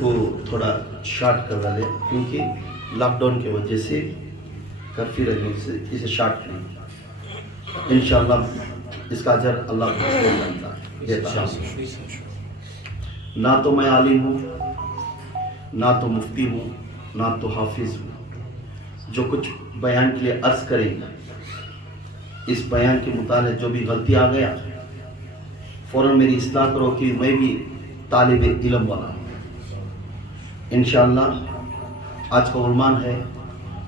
کو تھوڑا شارٹ کروا لیں کیونکہ لاک ڈاؤن کی وجہ سے کرفیو رہنے سے اسے شارٹ کریں انشاءاللہ اس کا اجر اللہ دیتا ہے۔ نہ تو میں عالم ہوں، نہ تو مفتی ہوں، نہ تو حافظ ہوں۔ جو کچھ بیان کے لیے عرض کریں گا اس بیان کے متعلق جو بھی غلطی آ گیا فوراً میری اصلاح کرو کہ میں بھی طالب علم والا ہوں۔ انشاءاللہ آج کا عنوان ہے،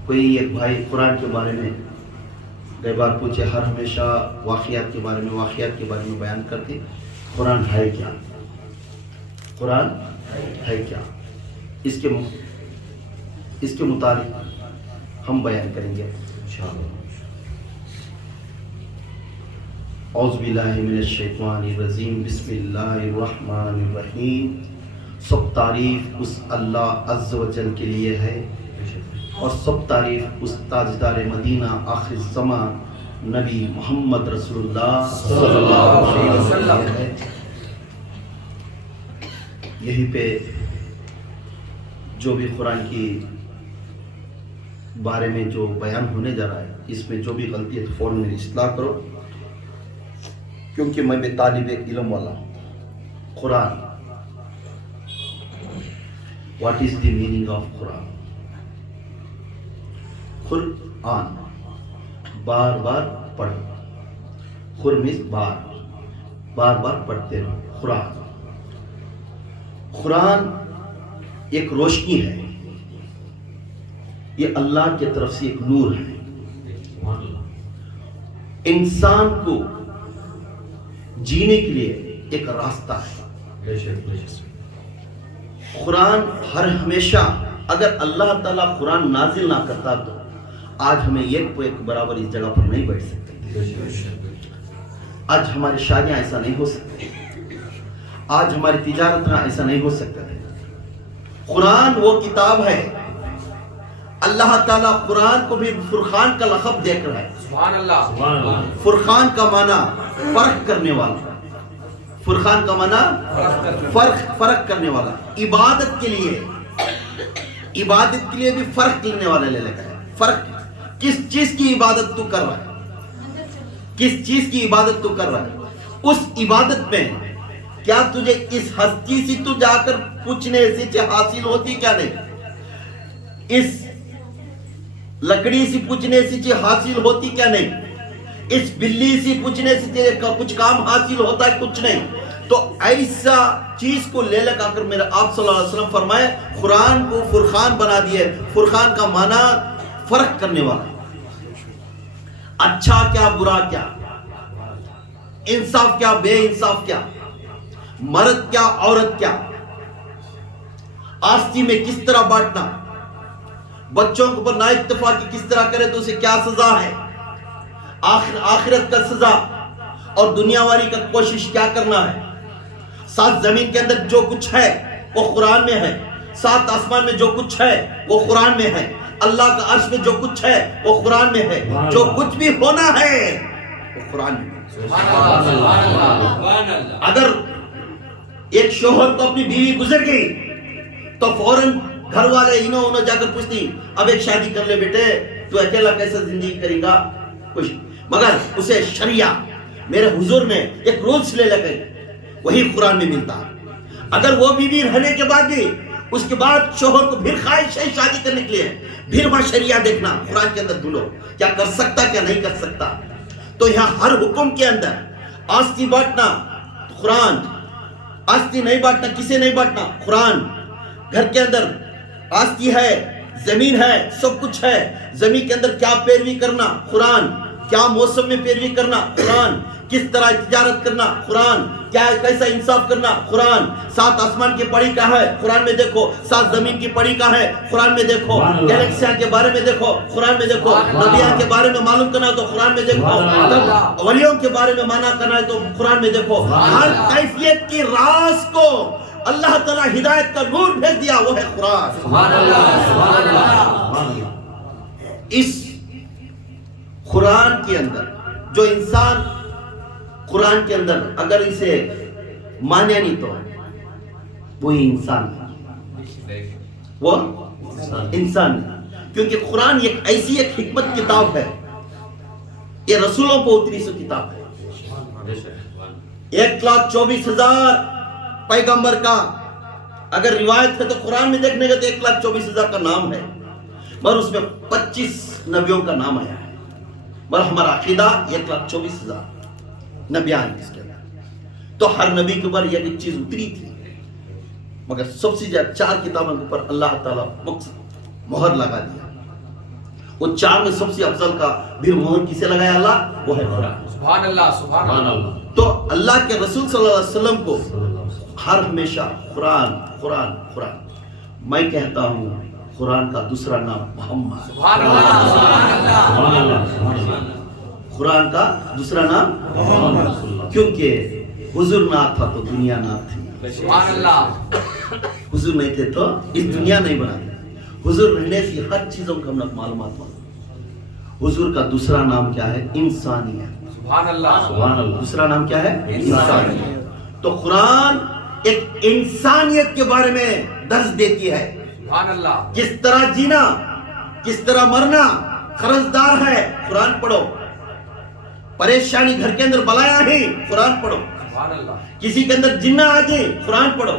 کوئی ایک بھائی قرآن کے بارے میں کئی بار پوچھے، ہر ہمیشہ واقعات کے بارے میں بیان کرتے، قرآن ہے کیا؟ قرآن ہے کیا؟ اس کے متعلق ہم بیان کریں گے انشاءاللہ۔ اعوذ باللہ من الشیطان الرجیم، بسم اللہ الرحمن الرحیم۔ سب تعریف اس اللہ عز و جل کے لیے ہے اور سب تعریف اس تاجدار مدینہ آخر زمان نبی محمد رسول اللہ صلی اللہ علیہ وسلم ہے۔ یہی پہ جو بھی قرآن کی بارے میں جو بیان ہونے جا رہا ہے اس میں جو بھی غلطی ہے تو فوراً میری اصلاح کرو کیونکہ میں بھی طالب علم والا ہوں۔ قرآن، what is the meaning of قرآن؟ قرآن بار بار پڑھو، خرمز بار بار پڑھتے رہو۔ قرآن ایک روشنی ہے، یہ اللہ کی طرف سے ایک نور ہے، انسان کو جینے کے لیے ایک راستہ ہے۔ قرآن ہر ہمیشہ اگر اللہ تعالیٰ قرآن نازل نہ کرتا تو آج ہمیں ایک برابر اس جگہ پر نہیں بیٹھ سکتے، آج ہماری شادیاں ایسا نہیں ہو سکتی، آج ہماری تجارت ایسا نہیں ہو سکتا ہے۔ قرآن وہ کتاب ہے، اللہ تعالیٰ قرآن کو بھی فرقان کا لقب دے کر ہے۔ سبحان اللہ۔ فرقان کا معنی فرق کرنے والا، فرقان کا معنی فرق کرنے والا۔ عبادت کے لیے بھی فرق کرنے والا لے لگا ہے۔ فرق کس چیز کی عبادت تو کر رہا ہے، کس چیز کی عبادت تو کر رہا ہے، اس عبادت میں کیا تجھے اس ہستی سے تو جا کر پوچھنے سے حاصل ہوتی کیا نہیں، اس لکڑی سے پوچھنے سے حاصل ہوتی کیا نہیں، اس بلی سے پوچھنے سے تیرے کا کچھ کام حاصل ہوتا ہے کچھ نہیں۔ تو ایسا چیز کو لے لگا کر میرے آپ صلی اللہ علیہ وسلم فرمائے قرآن کو فرقان بنا دیے۔ فرقان کا معنی فرق کرنے والا، اچھا کیا برا کیا، انصاف کیا بے انصاف کیا، مرد کیا عورت کیا، آستی میں کس طرح بانٹنا، بچوں کے اوپر نا اتفاقی کس طرح کرے تو اسے کیا سزا ہے، آخرت کا سزا اور دنیا والی کا کوشش کیا کرنا ہے۔ سات زمین کے اندر جو کچھ ہے وہ قرآن میں ہے، سات آسمان میں جو کچھ ہے وہ قرآن میں ہے، اللہ کا عرش میں جو کچھ ہے وہ قرآن میں ہے، جو کچھ بھی ہونا ہے وہ قرآن میں ہے۔ اگر ایک شوہر کو اپنی بیوی گزر گئی تو فوراً گھر والے انہوں جا کر پوچھتی اب ایک شادی کر لے بیٹے، تو اکیلا کیسا زندگی کرے گا، کچھ مگر اسے شریعہ میرے حضور نے ایک رولز لے لگے، وہی قرآن میں ملتا ہے۔ اگر وہ بیوی رہنے کے بعد بھی اس کے بعد شوہر کو پھر خواہش ہے شادی کرنے کے لیے، پھر وہاں شریعہ دیکھنا قرآن کے اندر ڈھونڈو کیا کر سکتا کیا نہیں کر سکتا۔ تو یہاں ہر حکم کے اندر آستی بانٹنا قرآن، آستی نہیں بانٹنا کسے نہیں بانٹنا قرآن، گھر کے اندر آستی ہے، زمین ہے، سب کچھ ہے، زمین کے اندر کیا پیروی کرنا قرآن، کیا موسم میں پیروی کرنا قرآن، کس طرح تجارت کرنا قرآن، کیا کیسا انصاف کرنا قرآن، سات آسمان کی پڑی کا ہے قرآن میں دیکھو، سات زمین کی پڑی کا ہے قرآن میں دیکھو، گلیکسیاں کے بارے میں دیکھو قرآن میں دیکھو، نبیوں کے بارے میں معلوم کرنا ہے تو قرآن میں دیکھو، ولیوں کے بارے میں مانا کرنا ہے تو قرآن میں دیکھو۔ ہر کیفیت کی راز کو اللہ تعالیٰ ہدایت کا نور بھیج دیا، وہ ہے قرآن۔ سبحان اللہ، سبحان اللہ۔ اس قرآن کے اندر جو انسان قرآن کے اندر اگر اسے مانے نہیں تو وہی انسان ہے۔ وہ انسان ہے. کیونکہ قرآن ایک حکمت کتاب ہے, یہ رسولوں کو اتری سو کتاب ہے. 1,24,000 پیغمبر کا اگر روایت ہے تو قرآن میں دیکھنے گا تو 1,24,000 کا نام ہے, مگر اس میں 25 نبیوں کا نام آیا ہے. مگر ہمارا عقیدہ 1,24,000 نبیان اس کے اندر, تو ہر نبی کے اوپر یہ چیز اتری تھی, مگر سب سے زیادہ 4 کتابوں کے اوپر اللہ تعالیٰ مہر لگا دیا. وہ 4 میں سب سے افضل کا بھی مہر کسے لگایا اللہ, وہ ہے قرآن. سبحان اللہ, سبحان اللہ. تو اللہ کے رسول صلی اللہ علیہ وسلم کو ہر ہمیشہ قرآن قرآن قرآن. میں کہتا ہوں قرآن کا دوسرا نام محمد. سبحان اللہ, سبحان اللہ. قرآن کا دوسرا نام محمد, کیونکہ حضور نہ تھا تو دنیا نہ تھی. سبحان اللہ. حضور نہیں تھے تو اس دنیا نہیں بنا. حضور رہنے سے ہر چیزوں کا ہم معلومات مانتے. حضور کا دوسرا نام کیا ہے, انسانیت. سبحان اللہ, سبحان اللہ. دوسرا نام کیا ہے, انسانیت. تو قرآن ایک انسانیت کے بارے میں درس دیتی ہے. سبحان اللہ. کس طرح جینا, کس طرح مرنا قرضدار ہے, قرآن پڑھو. پریشانی گھر کے اندر بلایا ہے, قرآن پڑھو. سبحان اللہ. کسی کے اندر جنہ آ جائے, قرآن پڑھو.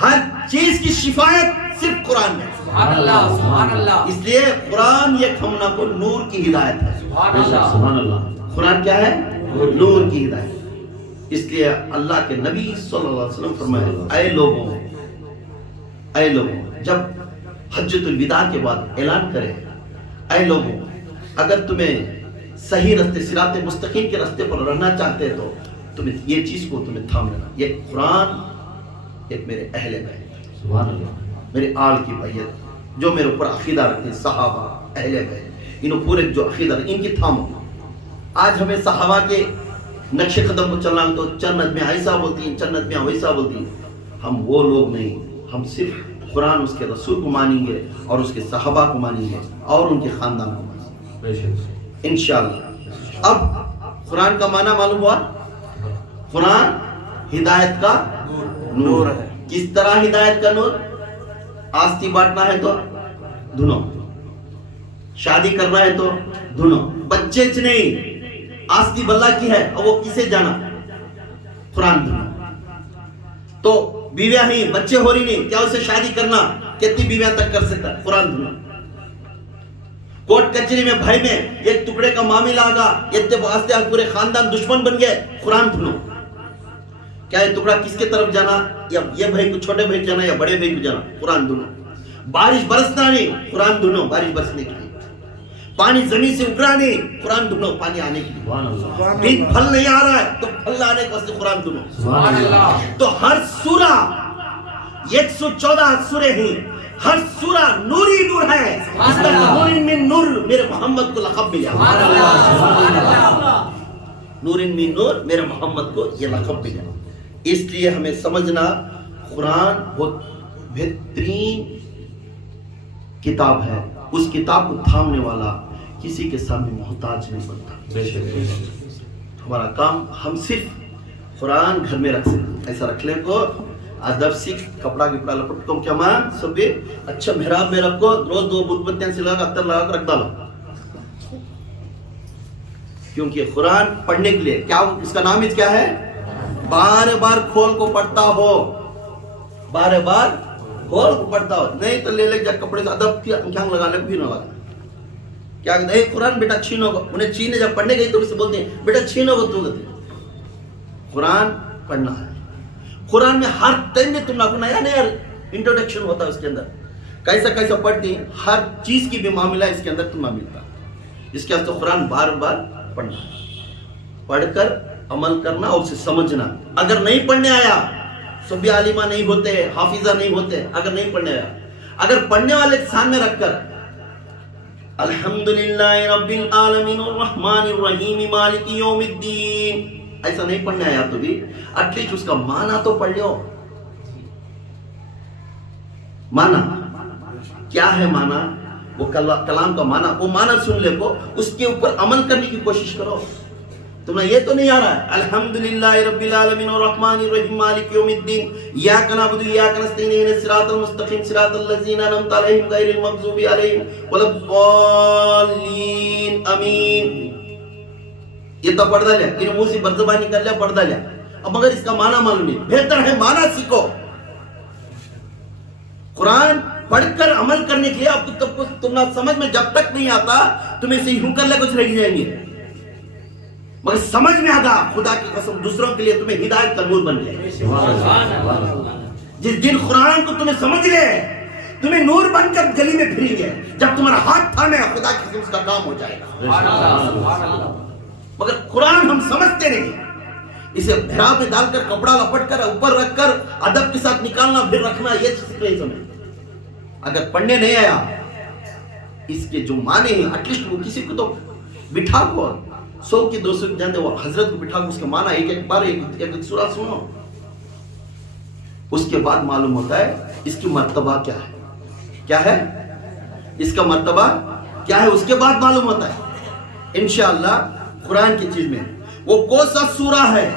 ہر چیز کی شفایت صرف قرآن میں. سبحان اللہ, سبحان اللہ. اس لیے قرآن یہ ہمنا کو نور کی ہدایت ہے. سبحان اللہ, سبحان اللہ. قرآن کیا ہے, نور کی ہدایت. اس لیے اللہ کے نبی صلی اللہ علیہ وسلم فرمائے, اے لوگوں, اے لوگوں, جب حجۃ الوداع کے بعد اعلان کرے, اے لوگوں, اگر تمہیں صحیح راستے صراط مستقیم کے راستے پر رہنا چاہتے تو تمہیں یہ چیز کو تمہیں تھام لینا. یہ قرآن ایک میرے اہل بیت, سبحان اللہ, میرے آل کی بیت جو میرے اوپر عقیدہ رکھتے ہیں, صحابہ اہل بیت, انہوں پورے جو عقیدہ رکھتے ان کی تھامو. آج ہمیں صحابہ کے نقش قدم کو چلنا تو چند نظمیں ایسا بولتی ہیں, چند نظمیں ویسا بولتی ہیں. ہم وہ لوگ نہیں, ہم صرف قرآن اس کے رسول کو مانیں گے اور اس کے صحابہ کو مانیں گے اور ان کے خاندان کو مانیں گے انشاءاللہ. اب قرآن کا معنی معلوم ہوا, قرآن ہدایت کا نور ہے. کس طرح ہدایت کا نور, آستی بانٹنا ہے تو دھنو, شادی کرنا ہے تو دھنو. بچے چ نہیں, آستی بلّہ کی ہے اور وہ کسے جانا, قرآن دھنو. تو بیویاں ہی, بچے ہو رہی نہیں, کیا اسے شادی کرنا, کتنی بیویاں تک کر سکتا, قرآن دھنو. کوٹ کچری میں بھائی میں ایک ٹکڑے کا معاملہ آگا, اتنے پورے خاندان دشمن بن گئے, قرآن دھنو. کیا یہ ٹکڑا کس کے طرف جانا, یا یہ بھائی کو چھوٹے بھائی کو جانا یا بڑے بھائی کو جانا, قرآن دھنو. بارش برسنا نہیں, قرآن دھنو, بارش برسنے کے لیے. پانی زمین سے اگرا نہیں, قرآن دھنو, پانی آنے کے لیے. بیج پھل نہیں آ رہا ہے تو پھل آنے کے واسطے قرآن دھنو. سبحان اللہ. تو ہر سورہ 114 سورے ہیں, ہر سورہ نوری نور ہے. اس کا نور من نور میرے محمد کو لقب ملا. سبحان اللہ, سبحان اللہ. نور من نور میرے محمد کو یہ لقب ملا. اس لیے ہمیں سمجھنا قرآن بہت بہترین کتاب ہے. اس کتاب کو تھامنے والا کسی کے سامنے محتاج نہیں بنتا. ہمارا کام, ہم صرف قرآن گھر میں رکھ سکتے, ایسا رکھ لے کو ادب سیکھ, کپڑا کپڑا لپٹ کو کیا مان سب بھی اچھا محراب میں رکھو, روز 2 بت بتیاں سے لگا اتر لگا کر رکھ ڈالو. کیونکہ قرآن پڑھنے کے لیے کیا, اس کا نام کیا ہے, بار بار کھول کو پڑھتا ہو, بار بار کھول کو پڑھتا ہو. نہیں تو لے لے جا کپڑے سے ادب کیا لگا لے بھی نہ لگا. کیا کہتے ہیں قرآن بیٹا چھینو گا, انہیں چھینے جب پڑھنے گئی تو اسے بولتے ہیں بیٹا چھینو گا. تو کہتے قرآن پڑھنا ہے. قرآن میں ہر ٹائم میں تم نہ نیا نیا انٹروڈکشن ہوتا ہے, اس کے اندر کیسا کیسا پڑھتی ہیں, ہر چیز کی بھی معاملہ اس کے اندر تمہیں ملتا. اس کے واسطے قرآن بار بار پڑھنا, پڑھ کر عمل کرنا اور اسے سمجھنا. اگر نہیں پڑھنے آیا, سبھی عالمہ نہیں ہوتے, حافظہ نہیں ہوتے. اگر نہیں پڑھنے آیا, اگر پڑھنے والے سامنے رکھ کر الحمدللہ رب العالمین الرحمن الرحیم مالک یوم الدین ایسا نہیں پڑھنے آیا تو بھی ایٹ لیسٹ اس کا معنی تو پڑھ لو. معنی کیا ہے, معنی وہ کلام کا معنی, وہ معنی سن لے کو, اس کے اوپر عمل کرنے کی کوشش کرو. تمہیں یہ تو نہیں آ رہا ہے الحمدللہ رب العالمین الرحمن الرحیم مالک یوم الدین ایاک نعبد و ایاک نستعین اہدنا الصراط المستقیم صراط الذین انعمت علیہم غیر المغضوب علیہم ولا الضالین آمین. یہ تو پڑھ ڈالیا ان منہ سے برزبانی کر لیا پڑھ ڈالیا. اب مگر اس کا معنی معلوم نہیں. بہتر ہے معنی سیکھو. قرآن پڑھ کر عمل کرنے کے لیے آپ کو تمہیں سمجھ میں جب تک نہیں آتا تمہیں سے یوں کر لے کچھ رہ جائیں گے. مگر سمجھ میں آگا خدا کی قسم دوسروں کے لیے تمہیں ہدایت کا نور بن جائے. جس دن قرآن کو تمہیں سمجھ لے تمہیں نور بن کر گلی میں پھریں گے. جب تمہارا ہاتھ تھامے خدا کی قسم اس کا کام ہو جائے گا. مگر قرآن ہم سمجھتے نہیں. اسے بھرا میں ڈال کر کپڑا لپٹ کر اوپر رکھ کر ادب کے ساتھ نکالنا پھر رکھنا یہ چیز نہیں سمجھ. اگر پڑھنے نہیں آیا اس کے جو معنی ہیں ایٹ لیسٹ وہ کسی کو تو بٹھا کو 100 کی 200 کی جاندے وہ حضرت کو بٹھا کو اس کے معنی ایک بار ایک سورہ سنو. اس کے بعد معلوم ہوتا ہے اس کی مرتبہ کیا ہے. کیا ہے اس کا مرتبہ کیا ہے اس کے بعد معلوم ہوتا ہے انشاءاللہ. قرآن کی چیز میں وہ کون سا سورہ ہے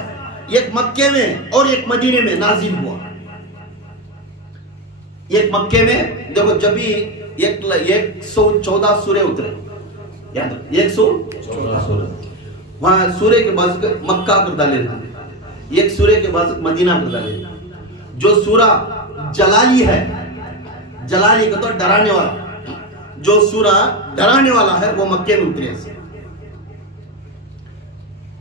ایک مکے میں اور ایک مدینے میں نازل ہوا. ایک مکے میں دیکھو جب بھی 114 سورے اترے یاد رکھ 114 سورے وہاں سورے کے بعد مکہ کر ڈالے تھے. ایک سورے کے بعد مدینہ کر ڈالے. جو سورہ جلالی ہے جلالی کا تو ڈرانے والا جو سورہ ڈرانے والا ہے وہ مکے میں اترے.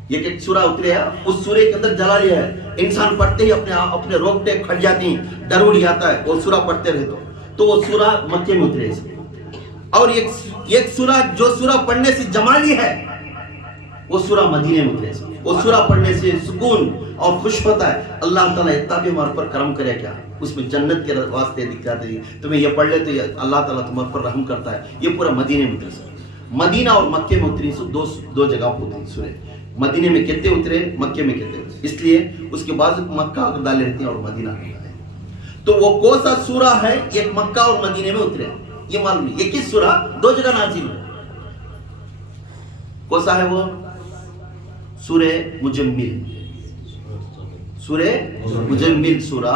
یہ ایک سورہ اترے ہے اس سورے کے اندر جلالی ہے. انسان پڑھتے ہی اپنے روکتے کھٹ جاتی ہیں ڈر اڑ جاتا ہے وہ سورہ پڑھتے رہے تو وہ سورہ مکے میں اترے. اور ایک سورہ جو سورہ پڑھنے سے جمالی ہے وہ سورہ مدینے میں اترے. وہ سورہ پڑھنے سے سکون اور خوش ہوتا ہے. اللہ تعالیٰ اتنا بھی ہمارے پر کرم کرے کیا اس میں جنت کے واسطے دکھاتے ہیں تمہیں یہ پڑھ لے تو اللہ تعالیٰ تمہارے پر رحم کرتا ہے. یہ پورا مدینے میں اترے. مدینہ اور مکے میں اتری دو جگہ پہ اتری سورے. مدینے میں کتنے اترے مکے میں کتنے اترے اس لیے اس کے بعد مکہ ڈالے رہتے ہیں اور مدینہ. تو وہ کون سا سورہ ہے ایک مکہ اور مدینے میں اترے یہ معلوم نہیں. ایک ہی سورہ دو جگہ نازل ہے. کون سا ہے وہ سورہ مجمل. سورہ مجمل سورہ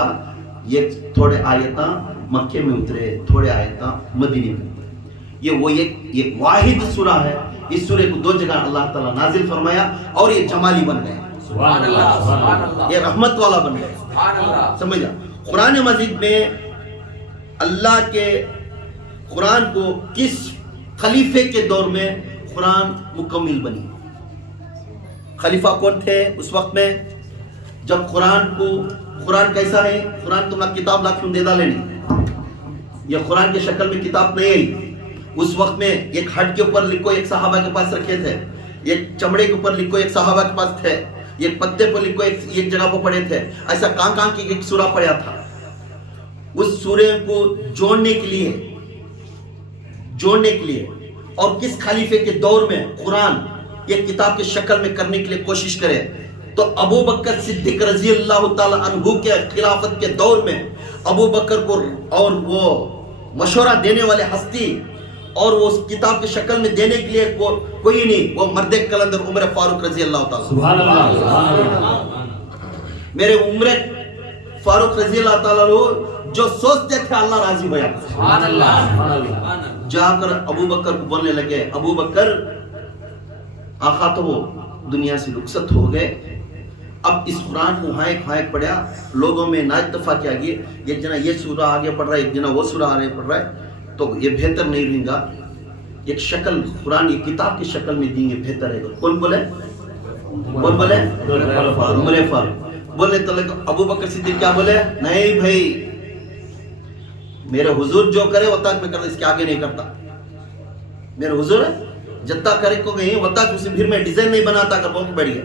یہ تھوڑے آیتاں مکے میں اترے تھوڑے آیتاں مدینے میں اترے. یہ وہ ایک واحد سورہ ہے. اس سورے کو دو جگہ اللہ تعالیٰ نازل فرمایا اور یہ جمالی بن گئے. سبحان اللہ سبحان اللہ. یہ رحمت والا بن گئے. سبحان اللہ. سمجھا. قرآن مجید میں اللہ کے قرآن کو کس خلیفے کے دور میں قرآن مکمل بنی. خلیفہ کون تھے اس وقت میں جب قرآن کیسا ہے. قرآن تمہیں کتاب لاکھ دے ڈالے نہیں. یہ قرآن کی شکل میں کتاب نہیں آئی. اس وقت میں ایک ہٹ کے اوپر لکھو ایک صحابہ کے پاس رکھے تھے. ایک چمڑے کے اوپر لکھو ایک صحابہ کے پاس تھے. ایک پتے پر لکھو ایک جگہ پر پڑے تھے. ایسا کہاں کی ایک سورہ پڑھا تھا. اس سورے کو جوڑنے کے لیے اور کس خلیفے کے دور میں قرآن ایک کتاب کی شکل میں کرنے کے لیے کوشش کرے تو ابو بکر صدیق رضی اللہ تعالی عنہ کے خلافت کے دور میں ابو بکر کو اور وہ مشورہ دینے والے ہستی اور وہ اس کتاب کی شکل میں دینے کے لیے کوئی نہیں وہ مرد کلندر عمر فاروق رضی اللہ تعالی. سبحان اللہ. میرے عمر فاروق رضی اللہ تعالی جو سوچتے تھے اللہ راضی ہوا. سبحان اللہ. جا کر ابو بکر کو بولنے لگے ابو بکر آقا تو وہ دنیا سے رخصت ہو گئے. اب اس قرآن کو ہائے پڑھا لوگوں میں نا اتفاق کیا گیا. ایک جنا یہ سورہ آگے پڑھ رہا ہے ایک جنا وہ سورہ آگے پڑھ رہا ہے تو یہ بہتر نہیں رہے گا. ایک شکل قرآن یہ کتاب کی شکل میں دیں گے بہتر ہے. کون بولے عمر فاروق بولے تو ابو بکر صدیق کیا بولے نہیں بھائی میرے حضور جو کرے وہ تک میں کرتا اس کے آگے نہیں کرتا. میرے حضور جتنا کرے کو گئی وہ تک اسے پھر میں ڈیزائن نہیں بناتا کر بول کے بیٹھ گیا.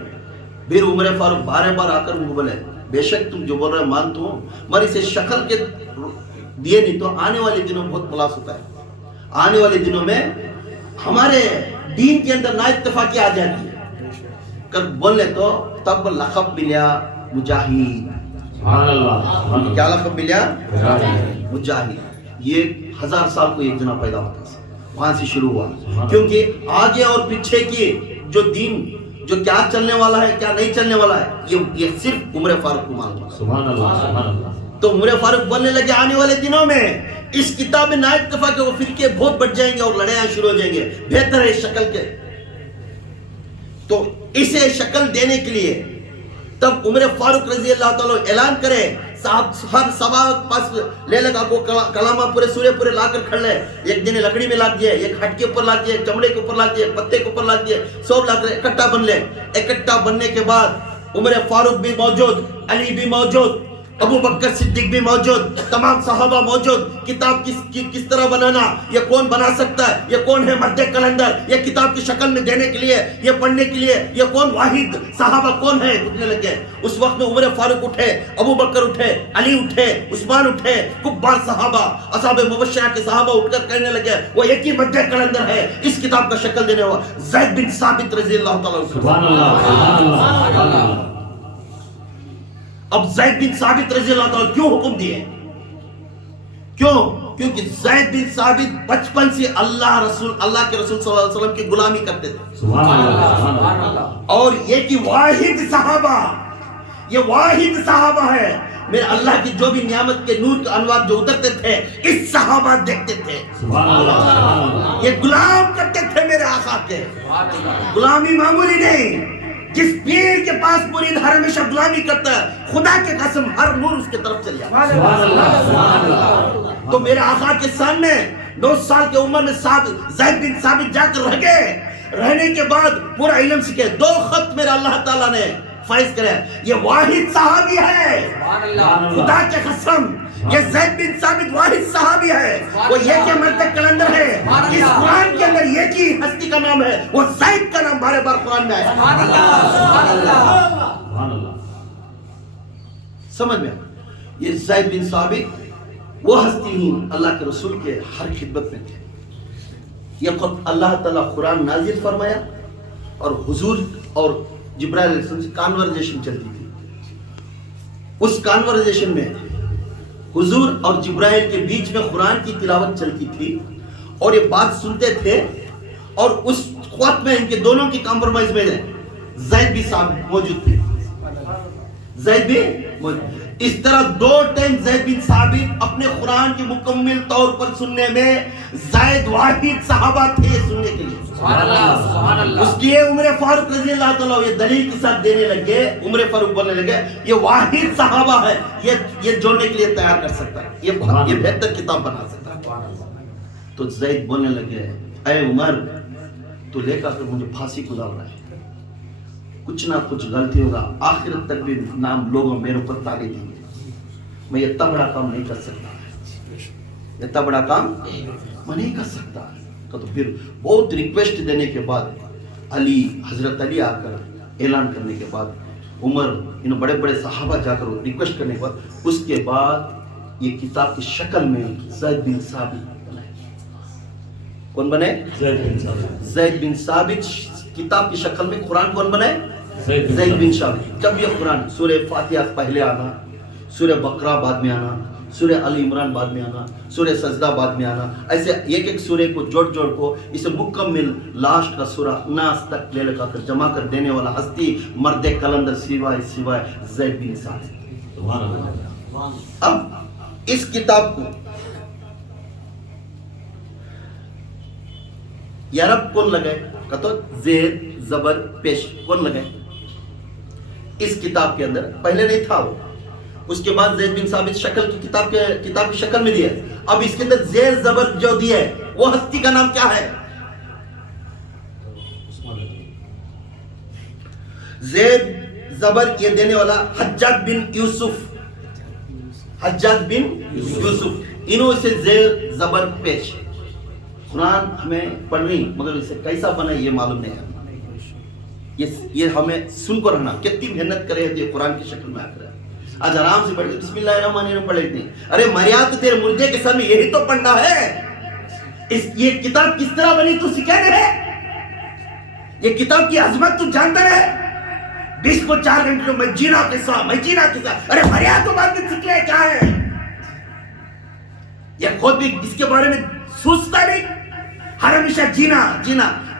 پھر عمر فاروق بار آ کر ان کو بولے بے شک تم جو بول رہے مانتا ہوں مگر اسے شکل کے دیے نہیں تو آنے والے دنوں میں بہت ملاس ہوتا ہے. آنے والے دنوں میں ہمارے دین کے اندر نا اتفاقی آ جاتی ہے کر بولنے تو تب لقب ملیا مجاہد. کیا لقب ملیا مجاہد. یہ 1000 سال کو ایک جنا پیدا ہوتا ہے وہاں سے شروع ہوا کیونکہ آگے اور پیچھے کی جو دین جو کیا چلنے والا ہے کیا نہیں چلنے والا ہے یہ صرف عمر فاروق کو معلوم ہے. سبحان اللہ سبحان اللہ. تو عمر فاروق بولنے لگے آنے والے دنوں میں اس کتاب میں نا اتفاق وہ فرقے بہت بڑھ جائیں گے اور لڑائیاں شروع ہو جائیں گے, بہتر ہے شکل کے. تو اسے شکل دینے کے لیے تب عمر فاروق رضی اللہ تعالیٰ اعلان کرے, ہر سبا پاس لے لگا کو کلامہ پورے سورے پورے لا کر کھڑ لے. ایک دن لکڑی میں لاگ دیے, ایک ہٹ کے اوپر لاگ دیے, ایک چمڑے کے اوپر لاگ دیے, ایک پتے کے اوپر لاگ دیے, سب لا کر اکٹھا بن لے. اکٹھا بننے کے بعد عمر فاروق بھی موجود, علی بھی موجود, ابو بکر صدیق بھی موجود, تمام صحابہ موجود. کتاب کس طرح بنانا, یہ کون بنا سکتا ہے, یہ کون ہے مرد کلندر, یہ کتاب کی شکل میں دینے کے لیے, یہ پڑھنے کے لیے, یہ کون واحد صحابہ کون ہے پوچھنے لگے. اس وقت میں عمر فاروق اٹھے, ابو بکر اٹھے, علی اٹھے, عثمان اٹھے, کبار صحابہ اصحاب مبشرہ کے صحابہ اٹھ کر کہنے لگے وہ ایک ہی مرد کلندر ہے, اس کتاب کا شکل دینے ہوا زید بن ثابت رضی اللہ تعالیٰ عنہ. سبحان اللہ سبحان اللہ. اب زید بن ثابت رضی اللہ تعالیٰ کیوں حکم دیے؟ کیوں؟ کیونکہ زید بن ثابت بچپن سے اللہ کے رسول صلی اللہ علیہ وسلم کی غلامی کرتے تھے. سبحان اللہ سبحان اللہ. اور یہ کہ واحد صحابہ, یہ واحد صحابہ ہے. میرے اللہ کی جو بھی نعمت کے نور کے انوار جو اترتے تھے اس صحابہ دیکھتے تھے. سبحان اللہ سبحان اللہ. یہ غلام کرتے تھے میرے آقا کے, غلامی معمولی نہیں. جس پیر کے پاس مرید ہر ہمیشہ غلامی کرتا ہے, خدا کے قسم ہر نور اس کے طرف چل جاتا ہے. سبحان اللہ سبحان اللہ. تو میرے آقا کے سامنے 9 سال کی عمر میں زید بن ثابت جا کر رہ گئے. رہنے کے بعد پورا علم سیکھے. 2 خط میرا اللہ تعالیٰ نے فائز کرے. یہ واحد صحابی ہے, خدا کے قسم یہ زید بن ثابت واحد صحابی ہے. وہ یہ کہ مرد کلندر ہے. اس قرآن کے اندر یہ کی ہستی کا نام ہے, وہ زید کا نام بار بار قرآن میں آیا. سبحان اللہ. سمجھ میں یہ زید بن ثابت وہ ہستی ہی اللہ کے رسول کے ہر خدمت میں تھے. یہ خود اللہ تعالیٰ قرآن نازل فرمایا اور حضور اور جبرائیل علیہ السلام سے کانورزیشن چلتی تھی. اس کانورزیشن میں حضور اور جبرائیل کے بیچ میں قرآن کی تلاوت چلتی تھی اور یہ بات سنتے تھے. اور اس وقت میں ان کے دونوں کی کمپرومائز میں زید بھی موجود تھے. زید بھی موجود. اس طرح 2 ٹائم زید بن ثابت اپنے قرآن کی مکمل طور پر سننے میں زید واحد صحابہ تھے سننے کے لیے. سبحان اللہ سبحان اللہ. اس کی عمر فاروق رضی اللہ تعالیٰ یہ دلیل کے ساتھ دینے لگے. عمر فاروق بولنے لگے یہ واحد صحابہ ہے, یہ جوڑنے کے لیے تیار کر سکتا ہے, یہ بہتر کتاب بنا سکتا ہے. تو زید بولنے لگے اے عمر تو لے کر مجھے پھانسی کو ڈال رہا ہے, کچھ نہ کچھ غلطی ہوگا, آخرت تک بھی نام لوگوں میرے اوپر تالی دیں گے. میں یہ اتنا بڑا کام نہیں کر سکتا, اتنا بڑا کام میں نہیں کر سکتا. تو پھر بہت ریکویسٹ دینے کے بعد حضرت علی آ کر اعلان کرنے کے بعد عمر ان بڑے بڑے صحابہ جا کر ریکویسٹ کرنے کے بعد اس کے بعد یہ کتاب کی شکل میں زید بن ثابت بنے. کون بنے؟ زید بن ثابت کتاب کی شکل میں. قرآن کون بنے؟ زید بن ثابت. جب یہ قرآن سورہ فاتحہ پہلے آنا, سورہ بقرہ بعد میں آنا, سورہ علی عمران بعد میں آنا, سورہ سجدہ بعد میں آنا, ایسے ایک سورے کو جوڑ کو اسے مکمل لاسٹ کا سورہ ناس تک لے لگا کر جمع کر دینے والا ہستی مرد کلندر سوائے زید بن ثابت. اب اس کتاب کو یارب کون لگائے؟ کہتا زید زبر پیش کون لگائے اس کتاب کے اندر؟ پہلے نہیں تھا وہ. اس کے بعد زید بن ثابت شکل کی کتاب کی شکل میں دیا. اب اس کے اندر زیر زبر جو دیا ہے وہ ہستی کا نام کیا ہے؟ زید زبر یہ دینے والا حجاج بن یوسف. انہوں سے زیر زبر پیش. قرآن ہمیں پڑھنی مگر اسے کیسا بنا یہ معلوم نہیں ہے. یہ ہمیں سن کر رہنا کتنی محنت کرے یہ قرآن کی شکل میں آ کر آج آرام سے پڑھ بسم اللہ الرحمن الرحیم پڑھ لیتے ہیں. ارے مریاد تو تیرے مردے کے سامنے یہی تو پڑھنا ہے. یہ کتاب کس طرح بنی تو سکھا رہے, یہ کتاب کی عظمت تو جانتا رہے. 20 کو 4 گھنٹے میں جینا کیسا. ارے مریاد تو بات میں سیکھ لے کیا ہے. یہ خود بھی اس کے بارے میں سوچتا نہیں, ہر ہمیشہ جینا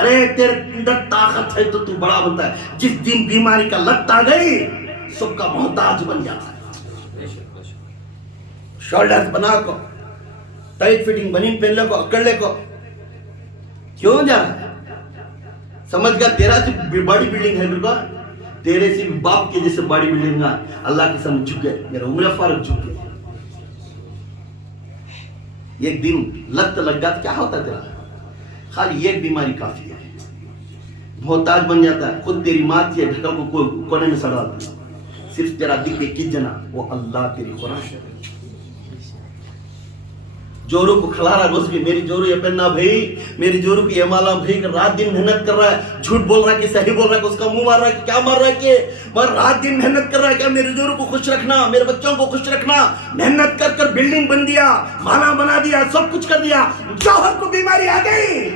ارے تیرے اندر طاقت ہے تو تو بڑا بنتا ہے. جس دن بیماری کا لت آ گئی سب کا محتاج بن جاتا ہے. شولڈرز بنا کو ٹائٹ فٹنگ بنین پہن لے کو اکڑ لے کو کیوں جا رہا ہے؟ سمجھ گیا تیرا سے باڈی بلڈنگ ہے بالکل تیرے سے باپ کے جیسے باڈی بلڈنگ ہے. اللہ کے سامنے جھک گئے, میرا عمر فاروق جھک گئے. ایک دن لت لگ جاتا کیا ہوتا تیرا؟ خالی ایک بیماری کافی ہے, محتاج بن جاتا ہے. خود تیری ماں کی ڈھکل کو کونے میں سڑا دیتی ہے, صرف تیرا دل پہ کس جنا وہ اللہ تیری خوراک ہے. جورو کو کھلا رہا روز بھی, میری جورو یہ پہننا بھائی, میری جورو کی یہ مالا بھائی, رات دن محنت کر رہا ہے, جھوٹ بول رہا ہے کہ صحیح بول رہا ہے کہ اس کا منہ مار رہا ہے کہ کیا مار رہا ہے کہ مگر رات دن محنت کر رہا ہے کہ میری جورو کو خوش رکھنا, میرے بچوں کو خوش رکھنا. محنت کر کر بلڈنگ بن دیا, مالا بنا دیا, سب کچھ کر دیا, جوہر کو بیماری آ گئی,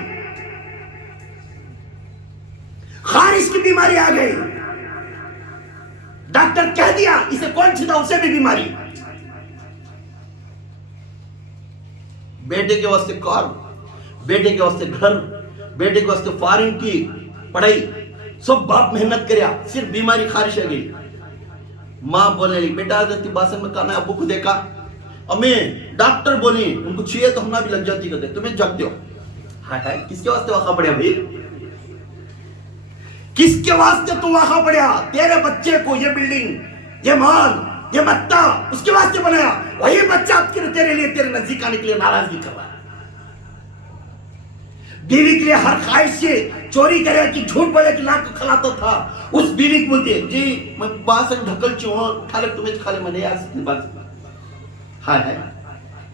خارش کی بیماری آ گئی. ڈاکٹر کہہ دیا اسے کون سی تھا, اسے بھی بیماری. بیٹے کے واسطے کار, بیٹے کے واسطے گھر, بیٹے کے واسطے فارن کی پڑھائی, سب باپ محنت کریا, صرف بیماری خارش ہے گئی. ماں بولنے لگی بیٹا آدھتی باسن میں کھانا ہے, ابو کو دیکھا, امی ڈاکٹر بولی ان کو چھوئے تو ہمنا بھی لگ جاتی کہتے تمہیں جگ دیو. ہائے ہائے کس کے واسطے واقع پڑیا بھائی, کس کے واسطے تو واقع پڑیا؟ تیرے بچے کو یہ بلڈنگ, یہ مال, یہ متا اس کے واسطے بنایا. وہی بچہ تیرے لیے تیرے نزدیک آنے کے لیے ناراضگی کر رہا ہے. بیوی کے لیے ہر خواہش سے چوری کرے کہ جھوٹ بولے کہ لاکھ کو کھلاتا تھا, اس بیوی کو بولتے جی میں باسن ڈھکل چون کھا لے تمہیں کھا لے میں نہیں آ سکتی بات. ہائے ہائے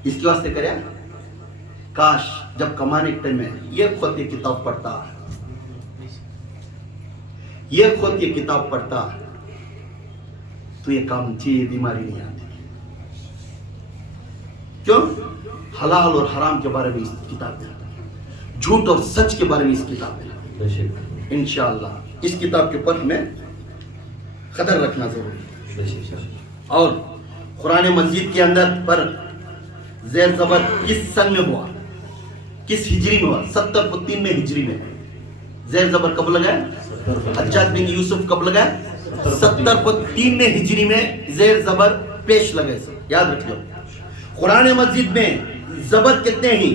اس کے واسطے کرے. کاش جب کمانے کے ٹائم میں یہ خود یہ کتاب پڑھتا, یہ خود یہ کتاب پڑھتا تو یہ کام چیز بیماری نہیں آتی. کیوں؟ حلال اور حرام کے بارے میں اس کتاب میں, جھوٹ اور سچ کے بارے میں اس کتاب میں. انشاءاللہ اس کتاب کے اوپر ہمیں قدر رکھنا ضروری ہے. اور قرآن مجید کے اندر پر زیر زبر کس سن میں ہوا, کس ہجری میں ہوا؟ 70 میں ہجری میں. زیر زبر کب لگا ہے؟ حجاج بن یوسف کب لگا ہے؟ 70 میں ہجری میں زیر زبر پیش لگے. یاد رکھو قرآن مجید میں زبر کتنے ہی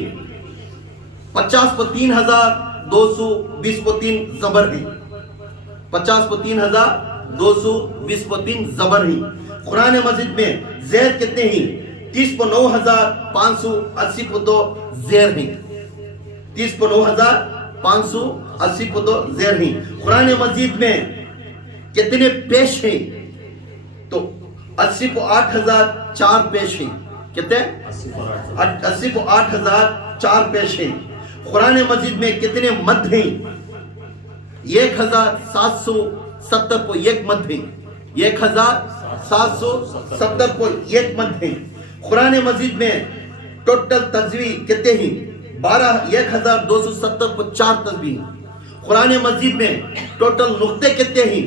50 پر 3220 پر 3 زبر ہیں. 50 پر 3220 پر 3 زبر ہیں. قرآن مجید میں زیر کتنے ہی 30 پر 9580 پر 2 زیر ہیں. 30 پر 9580 پر 2 زیر ہیں. قرآن مجید میں کتنے پیش ہیں تو 80 پر 8004 پیش ہیں. کتنے 80 پر 8004 پیش ہیں. قرآن مجید میں کتنے مد ہیں 1770 پر 1 مد ہیں. 1770 پر 1 مد ہیں. قرآن مجید میں ٹوٹل تجوید کتنے ہیں 12,1270 پر 4 تجوید. قرآن مجید میں ٹوٹل نقطے کتنے ہیں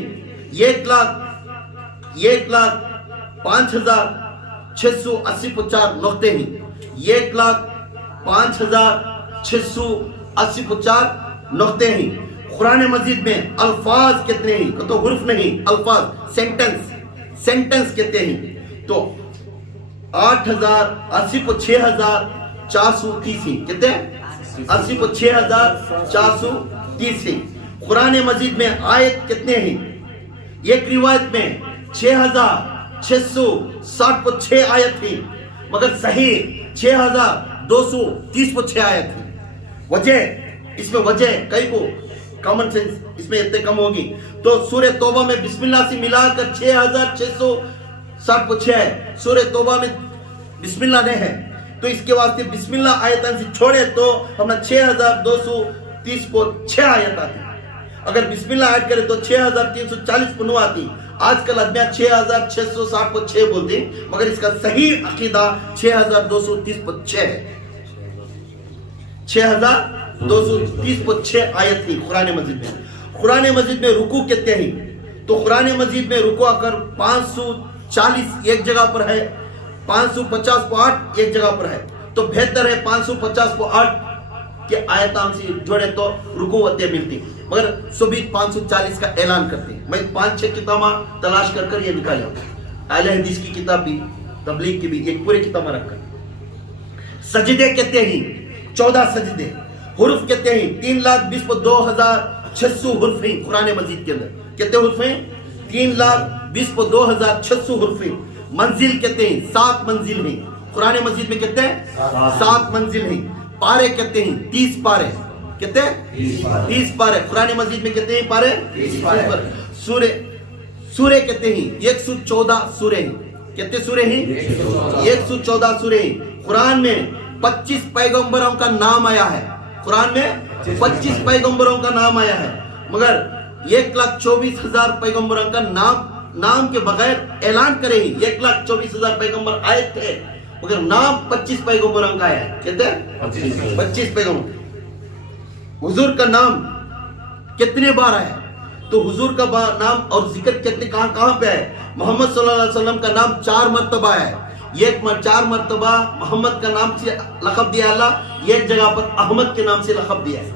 1,05,680 پر 4 نقطے ہیں. 1,05,680 پر 4 نقطے ہیں. قرآن مجید میں الفاظ کتنے ہیں تو حرف نہیں, الفاظ سینٹنس کتنے ہیں تو 8,080 پر 6,430 ہیں. کتنے 80 پر 6,430 ہیں. قرآن مجید میں آیت کتنے ہیں؟ ایک روایت میں 6,660 پر 6 آیت ہیں, مگر صحیح 6,230 پر 6 آیت ہیں. وجہ اس میں وجہ کئی کو کامن سینس اس میں اتنے کم ہوگی تو سورہ توبہ میں بسم اللہ سے ملا کر 6,660 پر 6 ہے. سورہ توبہ میں بسم اللہ نہیں ہے تو اس کے واسطے بسم اللہ آیتان سے چھوڑے تو ہمیں 6,230 پر 6 آیت آتی. اگر بسم اللہ ایڈ کرے تو 6,340 پر 9 آتی. آج کل آدمیاں 6,660 پر 6 بولتے ہیں, مگر اس کا صحیح عقیدہ 6,230 پر 6 ہے. 6,230 پر 6 آیت تھی قرآن مجید میں. قرآن مجید میں رکوع کتنے ہیں تو قرآن مجید میں رکوع اگر 540 ایک جگہ پر ہے, 550 پر 8 ایک جگہ پر ہے تو بہتر ہے 550 پر 8 کہ آیتان سے جوڑے تو رکوعتیں ملتی، مگر صبح 540 کا اعلان کرتے ہیں. میں 5-6 کتاباں تلاش کر کر یہ نکالیا، اہل حدیث کی کتاب بھی، تبلیغ کی بھی، ایک پورے کتابیں رکھ کر. سجدے کہتے ہیں 14 سجدے، حرف کہتے ہیں 3,22,600 حرف ہیں قرآن مجید کے اندر. کتنے حرف ہیں؟ 3,22,600 حرف ہیں. منزل کہتے ہیں 7 منزل ہیں قرآن مجید میں. کہتے ہیں 7 منزل ہیں. پارے کہتے ہیں 30 پارے. کہتے ہیں 30 پارے قرآن مجید میں. کہتے ہیں پارے 30 پارے. سورے کہتے ہیں 114 سورے ہیں. کتنے سورے ہیں؟ 114 سورے ہیں. قرآن میں 25 پیغمبروں کا نام آیا ہے. قرآن میں 25 پیغمبروں کا نام آیا ہے، مگر 1,24,000 پیغمبروں کا نام کے بغیر اعلان کرے ہی 1,24,000 پیغمبر آئے تھے، مگر نام 25 پیغمبروں کا آیا ہے. کہتے ہیں 25 پیغمبر. حضور کا نام کتنے بار آیا؟ تو حضور کا نام اور ذکر کتنے کہاں پہ ہے؟ محمد صلی اللہ علیہ وسلم کا نام 4 مرتبہ ہے. 4 مرتبہ محمد کا نام سے لقب دیا اللہ، ایک جگہ پر احمد کے نام سے لقب دیا ہے.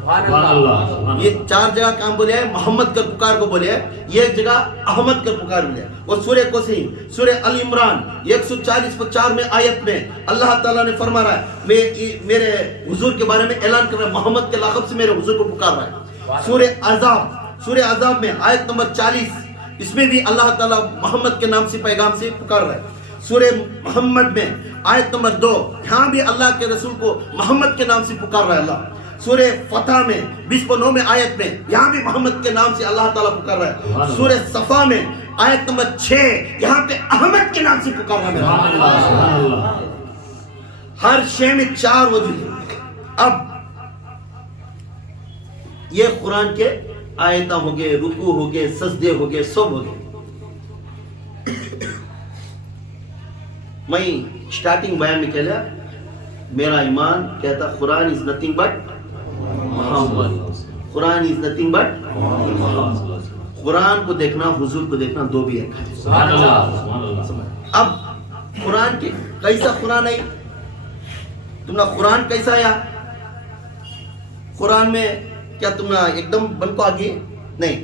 یہ 4 جگہ کام بولے ہے، محمد کر پکار کو بولے ہے، یہ ایک جگہ احمد کر پکار بولے ہے. اور سورہ کو سے سورہ ال عمران 140 میں آیت میں اللہ تعالیٰ نے فرما رہا ہے، میرے حضور کے بارے میں اعلان کر رہا ہے، محمد کے لقب سے میرے حضور کو پکار رہا ہے. سورہ عذاب میں آیت نمبر 40، اس میں بھی اللہ تعالیٰ محمد کے نام سے پیغام سے پکار رہا ہے. سورہ محمد میں آیت نمبر 2، یہاں بھی اللہ کے رسول کو محمد کے نام سے پکار رہا ہے اللہ. سورہ فتح میں 29 میں آیت میں یہاں بھی محمد کے نام سے اللہ تعالیٰ پکار رہا ہے. سورہ صفا میں آیت نمبر 6 یہاں پہ احمد کے نام سے پکار رہا ہے. ہر شے میں 4 وجود ہے. اب یہ قرآن کے آیتاں ہو گئے، رکوع ہو گئے، سجدے ہو گئے، سب ہو گئے. میں سٹارٹنگ بیان میں کہہ لیا، میرا ایمان کہتا قرآن is nothing but Muhammad. Quran is nothing but محمد. قرآن کو دیکھنا، حضور کو دیکھنا، دو بھی ایک ہے. اب قرآن کے کیسا قرآن ہے؟ تمہارا قرآن کیسا آیا؟ قرآن میں کیا تم ایک دم بن کو آگے نہیں.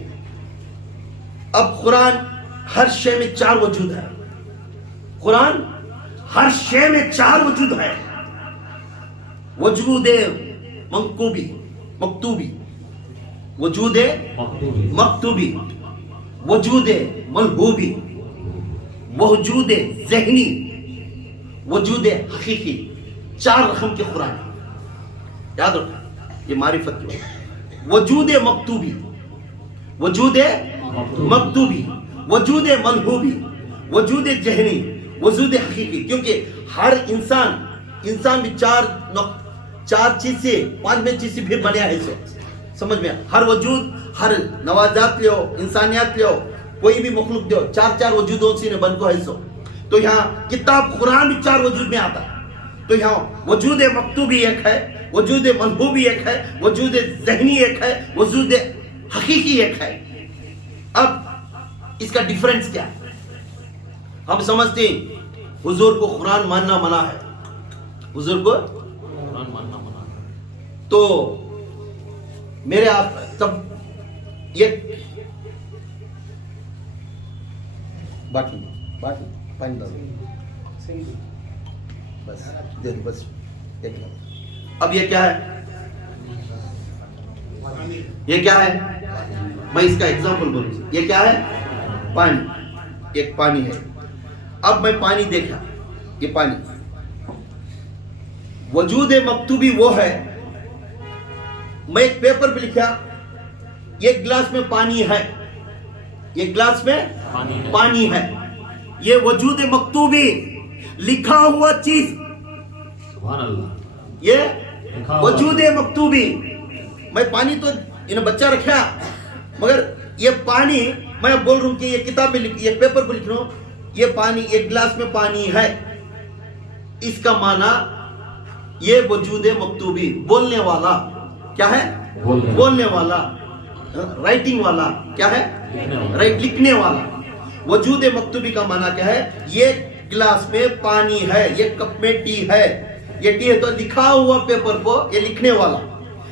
اب قرآن ہر شے میں 4 وجود ہے. قرآن ہر شے میں 4 وجود ہے. وجود مکتوبی، وجود مکتوبی، وجود ملہوبی، وجود ذہنی، وجود حقیقی. 4 رقم کے قرآن یاد رکھو، یہ معرفت کی ہے. وجود مکتوبی، وجود مکتوبی، وجود ملہوبی، وجود ذہنی، وجود حقیقی. کیونکہ ہر انسان بھی 4 چیز سے 5 چیز سے پھر بنیا ہے. سمجھ میں ہر وجود، ہر نوازات لے ہو، انسانیات لے ہو، کوئی بھی مخلوق دے ہو، 4 وجودوں سے بن کو ہے. تو یہاں کتاب قرآن بھی 4 وجود میں آتا ہے. تو یہاں وجود مکتوبی ایک ہے، وجود ملہوبی ایک ہے، وجود ذہنی ایک ہے، وجود حقیقی ایک ہے. اب اس کا ڈیفرنس کیا ہے؟ ہم سمجھتے ہیں حضور کو قرآن ماننا منع ہے. حضور کو قرآن ماننا منع ہے. تو میرے آپ سب ایک باقی پانی بس دے دو، بس ایک. اب یہ کیا ہے؟ یہ کیا ہے؟ میں اس کا ایگزامپل بولوں. یہ کیا ہے؟ پانی. ایک پانی ہے. اب میں پانی دیکھا، یہ پانی. وجود مکتوبی وہ ہے، میں ایک پیپر پہ لکھا یہ گلاس میں پانی ہے، یہ گلاس میں پانی ہے. یہ وجود مکتوبی، لکھا ہوا چیز. سبحان اللہ. یہ وجود مکتوبی. میں پانی تو انہیں بچہ رکھا، مگر یہ پانی میں بول رہا ہوں کہ یہ کتاب میں یہ پیپر پہ لکھ رہا ہوں، یہ پانی ایک گلاس میں پانی ہے. اس کا معنی یہ وجود مکتوبی، بولنے والا کیا ہے؟ بولنے والا، رائٹنگ والا کیا ہے؟ لکھنے والا. وجود مکتوبی کا معنی کیا ہے؟ یہ گلاس میں پانی ہے، یہ کپ میں ٹی ہے. یہ ٹی ہے تو لکھا ہوا پیپر کو، یہ لکھنے والا.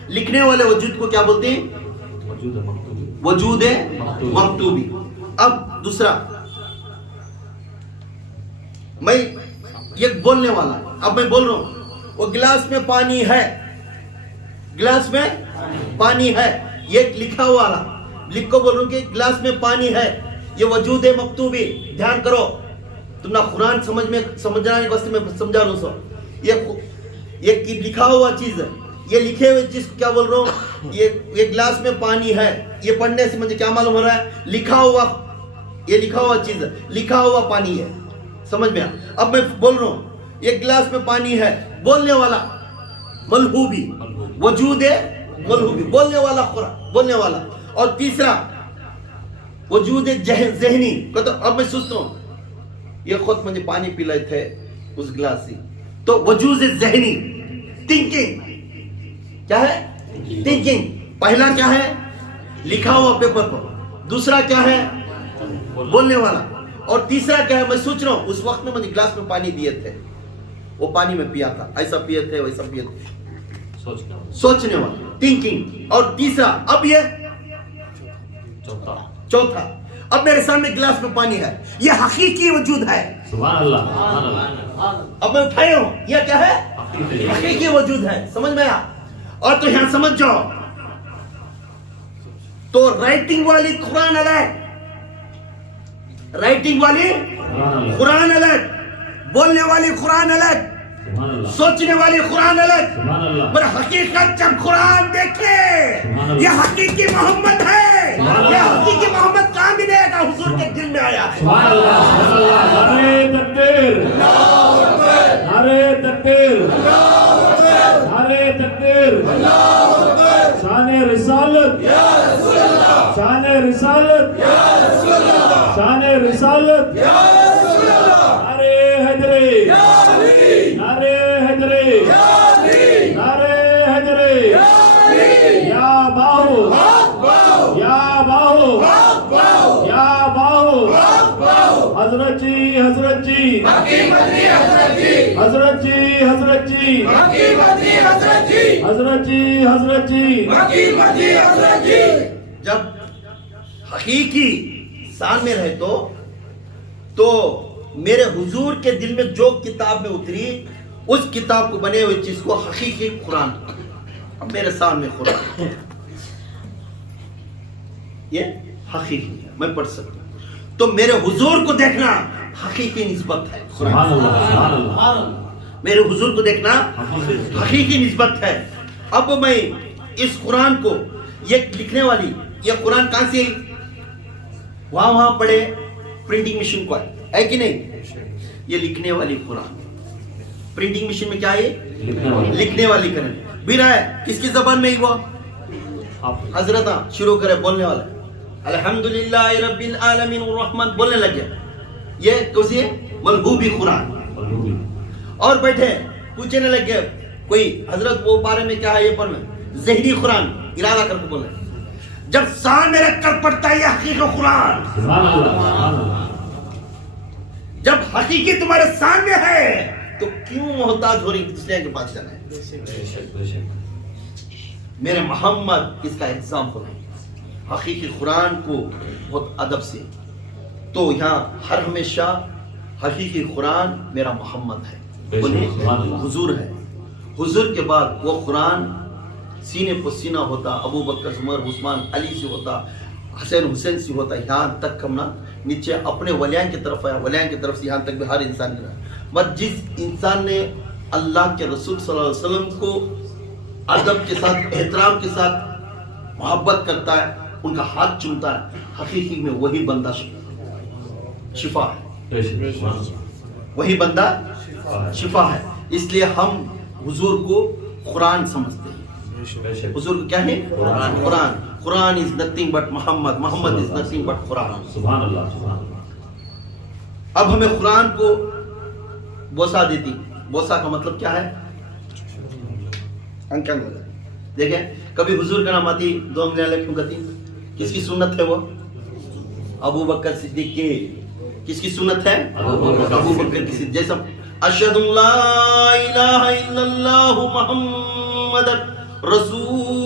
لکھنے والے وجود کو کیا بولتے ہیں؟ وجود مکتوبی. وجود مکتوبی. اب دوسرا میں یہ بولنے والا، اب میں بول رہا ہوں وہ گلاس میں پانی ہے، گلاس میں پانی ہے، یہ لکھا ہوا والا لکھ کو بول رہا ہوں کہ گلاس میں پانی ہے، یہ وجود مکتوبی. دھیان کرو، تم نہ قرآن سمجھنا ہے، واسطے میں سمجھا رہا ہوں سو. یہ لکھا ہوا چیز ہے، یہ لکھے ہوئے چیز کو کیا بول رہا ہوں؟ یہ گلاس میں پانی ہے، یہ پڑھنے سے مجھے کیا معلوم ہو رہا ہے؟ لکھا ہوا، یہ لکھا ہوا چیز ہے، لکھا ہوا پانی ہے. سمجھ میں؟ اب میں بول رہا ہوں یہ گلاس میں پانی ہے، بولنے والا ملہوبی، وجود ملہوبی، بولنے والا قرآن، بولنے والا. اور تیسرا وجود ذہنی. اب میں سوچتا ہوں یہ خود مجھے پانی پی رہے تھے اس گلاس سے، تو وجود ذہنی، تھنکنگ کیا ہے؟ تھنکنگ. پہلا کیا ہے؟ لکھا ہوا پیپر پر. دوسرا کیا ہے؟ بولنے والا. اور تیسرا کیا ہے؟ میں سوچ رہا ہوں اس وقت میں مجھے گلاس میں پانی دیے تھے، وہ پانی میں پیا تھا، ایسا پیے تھے ویسا پیے تھے، سوچنے والا، تھنکنگ. اور تیسرا اب یہ چوتھا، اب میرے سامنے گلاس میں پانی ہے، یہ حقیقی وجود ہے. سبحان اللہ، سبحان اللہ. اب میں اٹھایا ہوں، یہ کیا ہے؟ حقیقی وجود ہے. سمجھ میں آیا؟ اور تو یہاں سمجھ جاؤ، تو رائٹنگ والی قرآن الگ، رائٹنگ والی قرآن الگ، بولنے والی قرآن الگ، سوچنے والی قرآن الگ. پر حقیقت جب قرآن دیکھے یہ حقیقی محمد ہے، یہ حقیقی محمد کہاں ملے گا؟ حضور کے دل میں آیا ہے. سبحان اللہ، سبحان اللہ. نعرہ تکبیر، نعرہ تکبیر، نعرہ تکبیر. شان رسالت، شان رسالت، شان رسالت. نعرہ حیدری، نعرہ حیدری، نعرہ حیدری. یا باہو، یا باہو، یا باہو. حضرت جی، حضرت جی، حضرت جی، حضرت جی، حضرت جی، حضرت جی. جب حقیقی سامنے رہے تو میرے حضور کے دل میں جو کتاب میں اتری، اس کتاب کو بنے ہوئے چیز کو حقیقی قرآن. اب میرے سامنے قرآن، یہ حقیقی ہے، میں پڑھ سکتا ہوں. تو میرے حضور کو دیکھنا حقیقی نسبت ہے. سبحان اللہ، سبحان اللہ. میرے حضور کو دیکھنا حقیقی نسبت ہے. اب میں اس قرآن کو، یہ لکھنے والی، یہ قرآن کہاں سے وہاں پڑھے؟ پرنٹنگ مشین کو ہے کہ نہیں؟ یہ لکھنے والی قرآن، پرنٹنگ مشین میں کیا ہے؟ لکھنے والی کریں. بھی رہا ہے کس کی زبان میں ہی؟ وہ حضرت شروع کرے بولنے والا، الحمدللہ رب العالمین الرحمن بولنے لگے. یہ کسی ملہوبی قرآن. اور بیٹھے پوچھنے لگے کوئی، حضرت وہ بارے میں کیا ہے؟ یہ پر میں ذہنی قرآن ارادہ کر کے بولے. جب سامنے رکھ کر پڑھتا ہے یہ حقیقی قرآن، سبحان اللہ، سبحان اللہ. جب حقیقی تمہارے سامنے ہے تو کیوں محتاج ہو رہی دوسرے کے پاس جانا ہے؟ میرے محمد اس کا ایگزامپل ہے. حقیقی قرآن کو بہت ادب سے، تو یہاں ہر ہمیشہ حقیقی قرآن میرا محمد ہے، حضور ہے. حضور کے بعد وہ قرآن سینے پر سینہ ہوتا، ابو بکر، عمر، عثمان، علی سے ہوتا، حسین حسین سے ہوتا، یہاں تک ہم نا نیچے اپنے ولیان کی طرف آیا، ولیان کی طرف سے یہاں تک بھی ہر انسان نے. بس جس انسان نے اللہ کے رسول صلی اللہ علیہ وسلم کو ادب کے ساتھ، احترام کے ساتھ محبت کرتا ہے، ان کا ہاتھ چومتا ہے، حقیقی میں وہی بندہ شفا ہے، وہی بندہ شفا ہے. اس لیے ہم حضور کو قرآن سمجھتے ہیں. حضور کو کیا ہے؟ قرآن. قرآن is nothing but Muhammad, Muhammad is nothing but قرآن. سبحان اللہ، سبحان اللہ. اب ہمیں قرآن کو بوسا دیتی. بوسا کا مطلب کیا ہے؟ دیکھیں کبھی حضور کا نام آتی دو ملیالے کیوں کہتی؟ کس کی سنت ہے وہ؟ ابو بکر صدیق کی. کس کی سنت ہے؟ ابو بکر کی صدیق. جیسا اشہد ان لا الہ الا اللہ محمد رسول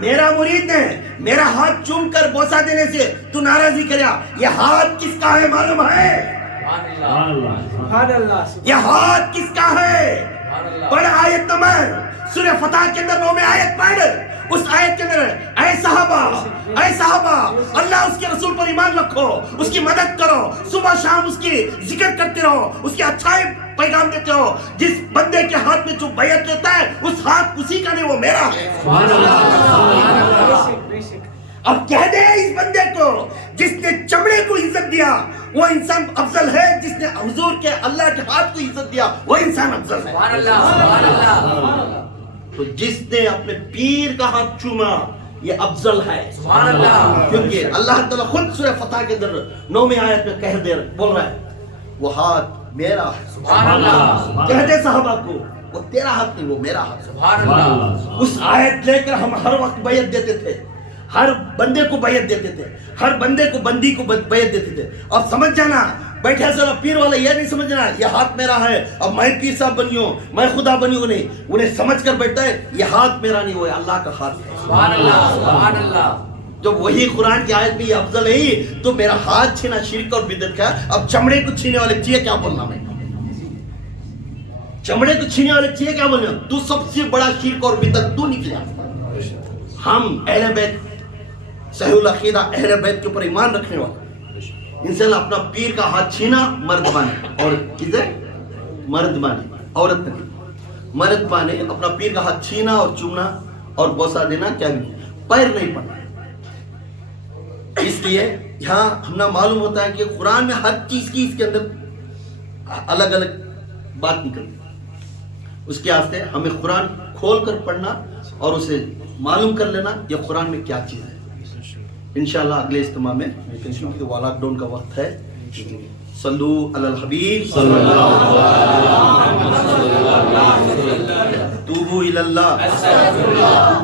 میرا مرید ہے، میرا ہاتھ چوم کر بوسہ دینے سے تو ناراضی کریا، یہ ہاتھ کس کا ہے معلوم ہے؟ سبحان اللہ یہ ہاتھ کس کا ہے؟ پڑھ آیت نمبر سورہ فتح کے اندر 9 آیت پڑھ، اس آیت کے اندر اے صحابہ اللہ اس کے رسول پر ایمان رکھو، اس کی مدد کرو، صبح شام اس کی ذکر کرتے رہو، اس کی اچھائی پیغام دیتے ہو، جس بندے کے ہاتھ میں جو بیعت لیتا ہے اس ہاتھ کسی کا نہیں، وہ میرا ہے۔ اب کہہ دے اس بندے کو جس نے چمڑے کو عزت دیا وہ انسان افضل ہے، جس نے حضور کے اللہ کے ہاتھ کو عزت دیا وہ انسان افضل ہے۔ سبحان اللہ تو جس نے اپنے پیر کا ہاتھ چوما یہ افضل ہے، سبحان اللہ، کیونکہ اللہ تعالیٰ خود سورہ فتح کے اندر 9 آیت میں کہہ دے بول رہا ہے وہ ہاتھ میرا ہے۔ سبحان اللہ، کہہ دے صحابہ کو وہ تیرا ہاتھ نہیں، وہ میرا ہاتھ ہے۔ سبحان اللہ، اس آیت لے کر ہم ہر وقت بیعت دیتے تھے، ہر بندے کو بیعت دیتے تھے، ہر بندے کو بندی کو بیعت دیتے تھے۔ اور سمجھ جانا بیٹھے سارا پیر والا یہ نہیں سمجھنا یہ ہاتھ میرا ہے اب میں پیر صاحب بنیوں میں خدا بنیوں، نہیں، انہیں سمجھ کر بیٹھتا ہے یہ ہاتھ میرا نہیں، وہ اللہ کا ہاتھ ہے۔ سبحان اللہ، سبحان اللہ، جب وہی قرآن کی آیت میں یہ افضل ہے ہی تو میرا ہاتھ چھینا شرک اور بدعت کا ہے۔ اب چمڑے کو چھینے والے چاہیے کیا بولنا، میں چمڑے کو چھینے والے چاہیے کیا بولنا، تو سب سے بڑا شرک اور بدعت تو نکلا۔ ہم اہل بیت صحیح العقیدہ اہل بیت کے اوپر ایمان رکھنے والا انسان اپنا پیر کا ہاتھ چھینا مرد بانے، اور کدھر مرد بانے، عورت نہیں، مرد بانے اپنا پیر کا ہاتھ چھینا اور چومنا اور بوسہ دینا کیا بھی پیر نہیں پڑنا۔ اس لیے یہاں ہمیں معلوم ہوتا ہے کہ قرآن میں ہر چیز کی اس کے اندر الگ الگ بات نکلتی ہے، اس کے واسطے ہمیں قرآن کھول کر پڑھنا اور اسے معلوم کر لینا یہ قرآن میں کیا چیز ہے۔ انشاءاللہ اگلے اجتماع میں کیونکہ وہ لاک ڈاؤن کا وقت ہے، صلو علی الحبیب توبوا الی اللہ،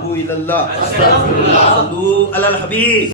توبوا الی اللہ، صلو علی الحبیب۔